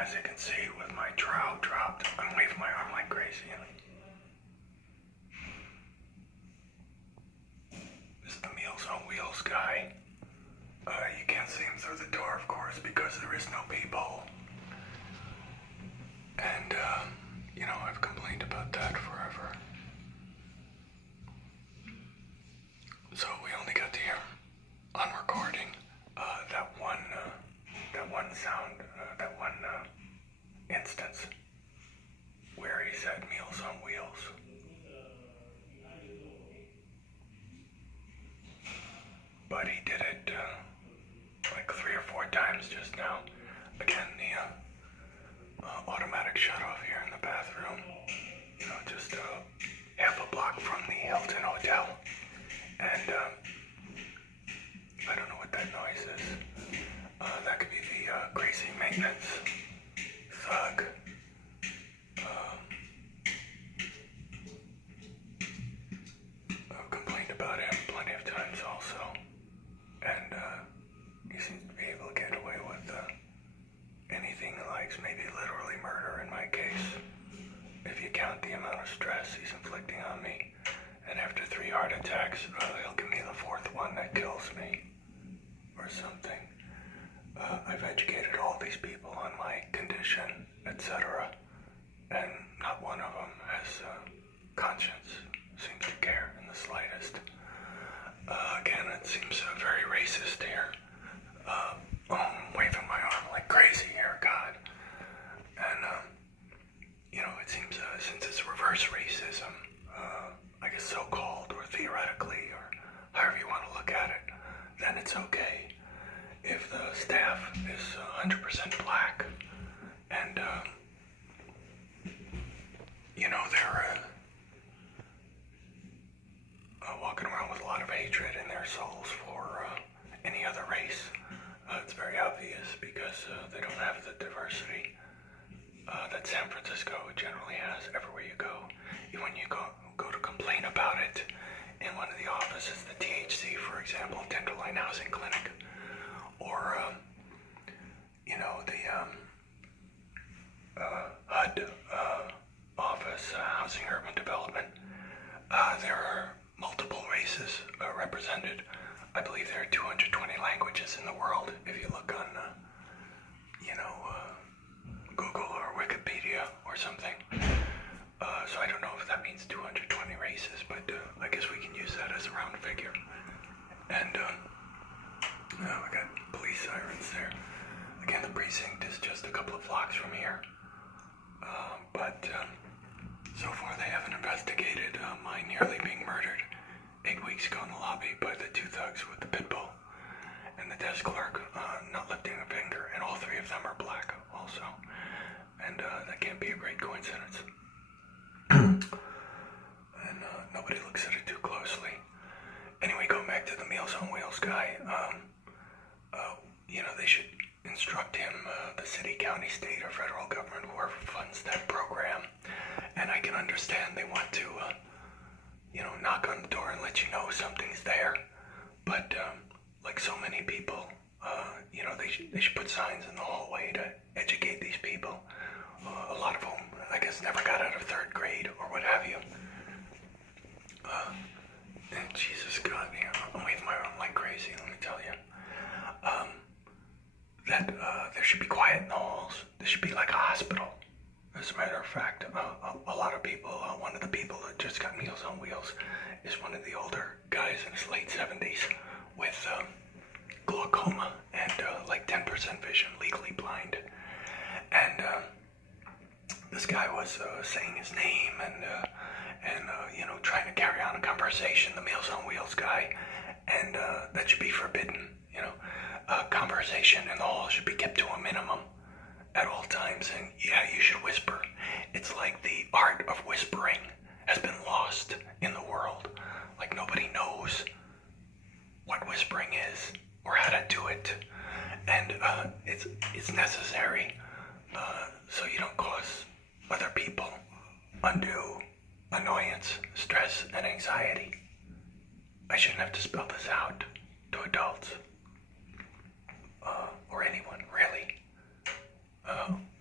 As you can see, with my trowel dropped, I'm waving my arm like crazy. This is the Meals on Wheels guy. You can't see him through the door, of course, because there is no peephole. And, I've complained about that forever. So we only got to hear on recording that one sound, that one instance where he said Meals on Wheels. But he did it like 3 or 4 times just now. Again, the automatic shut-off here in the bathroom. Just half a block from the Hilton Hotel. And I don't know what that noise is. That could be the crazy maintenance thug. I've complained about him plenty of times also. And he seems to be able to get away with anything he likes, maybe literally murder in my case. If you count the amount of stress he's inflicting on me. And after 3 heart attacks, he'll give me the 4th one that kills me. Or something. I've educated all these people on my condition, etc. And not one of them has conscience, seems to care in the slightest. Again, it seems very racist here. I'm waving my arm like crazy here, God. And, it seems since it's reverse racism, I guess so-called or theoretically or however you want to look at it, then it's okay if the staff is 100% black and, they're walking around with a lot of hatred in their souls for any other race. It's very obvious because they don't have the diversity that San Francisco generally has everywhere you go. Even when you go to complain about it in one of the offices, the THC, for example, Tenderloin Housing Clinic, or, the HUD office, Housing Urban Development, there are multiple races represented. I believe there are 220 languages in the world, if you look on, Google or Wikipedia or something. So I don't know if that means 220 races, but I guess we can use that as a round figure. And I got police sirens there. Again, the precinct is just a couple of blocks from here. But so far they haven't investigated my nearly being murdered 8 weeks ago in the lobby by the 2 thugs with the pit bull and the desk clerk not lifting a finger, and all 3 of them are black also. And that can't be a great coincidence. And nobody looks at it too closely. Anyway, going back to the Meals on Wheels guy, they should instruct him, the city, county, state, or federal government, whoever funds that program. And I can understand they want to, knock on the door and let you know something's there. But, like so many people, they should put signs in the hallway to educate these people. A lot of whom, I guess, never got out of 3rd grade or what have you. And Jesus God, I'm waving my arm like crazy, let me tell you. That there should be quiet in the halls. This should be like a hospital. As a matter of fact, a lot of people, one of the people that just got Meals on Wheels is one of the older guys in his late 70s with glaucoma and like 10% vision, legally blind. And this guy was saying his name and trying to carry on a conversation, the Meals on Wheels guy, and that should be forbidden. Conversation in the hall should be kept to a minimum at all times, and yeah, you should whisper. It's like the art of whispering has been lost in the world. Like nobody knows what whispering is or how to do it, and it's necessary so you don't cause other people undue annoyance, stress, and anxiety. I shouldn't have to spell this out to adults. Or anyone, really.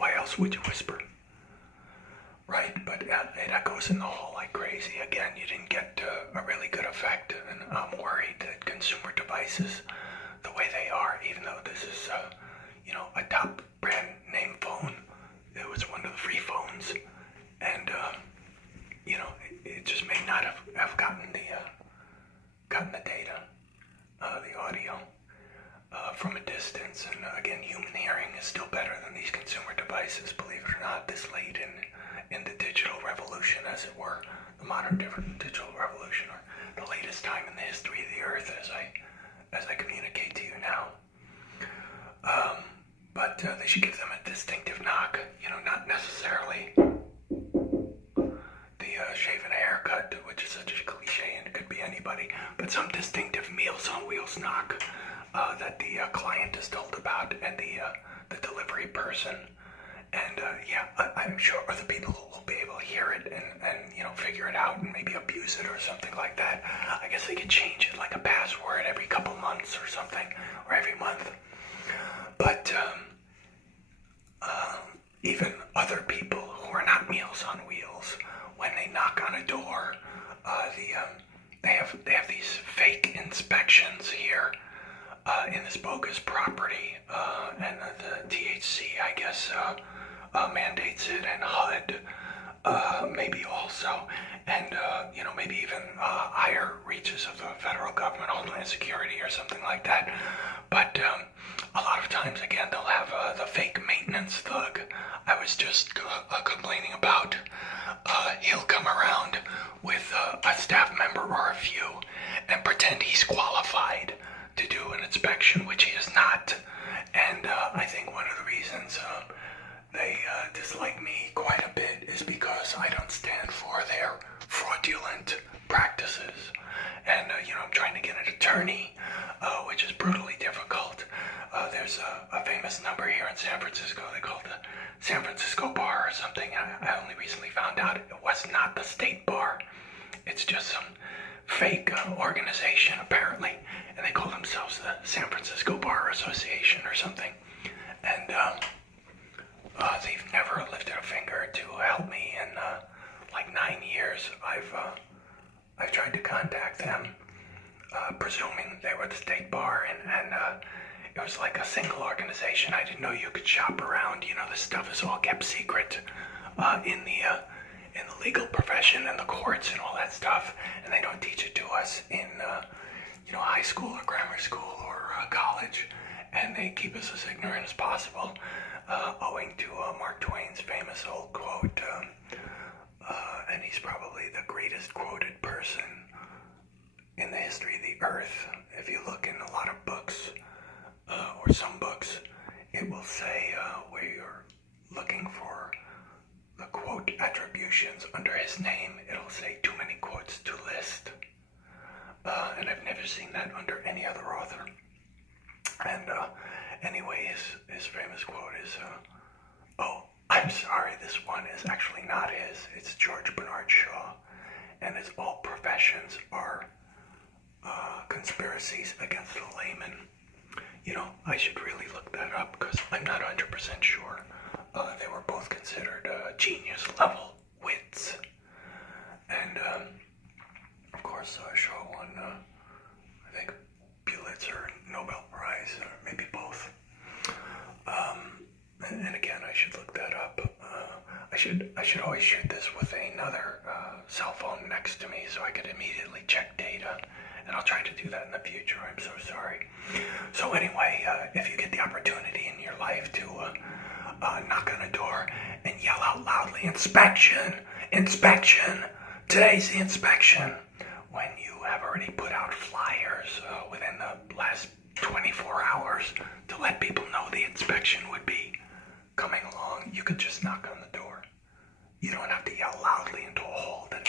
Why else would you whisper? Right, but it echoes in the hall like crazy. Again, you didn't get a really good effect, and I'm worried that consumer devices, the way they are, even though this is, a top brand name phone, it was one of the free phones, and it just may not have gotten the data, the audio from a distance. And again, human hearing is still better than these consumer devices, believe it or not, this late in the digital revolution, as it were, the modern digital revolution, or the latest time in the history of the earth, as I communicate to you now. But they should give them a distinctive knock, not necessarily the shaven haircut, which is such a cliche and it could be anybody, but some distinctive Meals on Wheels knock that the client is told about, and the delivery person. And I'm sure other people will be able to hear it and figure it out and maybe abuse it or something like that. I guess they could change it like a password every couple months or something, or every month. But even other people who are not Meals on Wheels, when they knock on a door, they have these fake inspections here in this bogus property, and the THC, I guess, mandates it, and HUD maybe also, and maybe even higher reaches of the federal government, Homeland Security or something like that. But a lot of times, again, they'll have the fake maintenance thug I was just complaining about. He'll come around with a staff member or a few and pretend he's qualified to do an inspection, which he is not. And I think one of the reasons they dislike me quite a bit is because I don't stand for their fraudulent practices. And, I'm trying to get an attorney, which is brutally difficult. There's a famous number here in San Francisco. They call it the San Francisco Bar or something. I only recently found out it was not the state bar. It's just some fake organization, apparently. And they call themselves the San Francisco Bar Association or something. And they've never lifted a finger to help me in like 9 years. I've tried to contact them, presuming they were the state bar, and it was like a single organization. I didn't know you could shop around. This stuff is all kept secret in the legal profession and the courts and all that stuff, and they don't teach it to us in high school or grammar school or college, and they keep us as ignorant as possible, owing to Mark Twain's famous old quote, and he's probably the greatest quoted person in the history of the earth. If you look in a lot of books, or some books, it will say where you're looking for the quote attributions under his name, it'll say too many quotes to list. And I've never seen that under any other author. And anyway, his famous quote is, oh, I'm sorry, this one is actually not his. It's George Bernard Shaw. And it's all professions are conspiracies against the layman. I should really look that up because I'm not 100% sure. They were both considered genius level wits. And of course, Shaw won, I think, Pulitzer, Nobel Prize, or maybe both. And again, I should look that up. I should always shoot this with another cell phone next to me so I could immediately check data. And I'll try to do that in the future. I'm so sorry. So anyway, if you get the opportunity in your life to knock on a door and yell out loudly, inspection, inspection, today's the inspection, when you have already put out flyers within the last 24 hours to let people know the inspection would be coming along, you could just knock on the door. You don't have to yell loudly into a hall that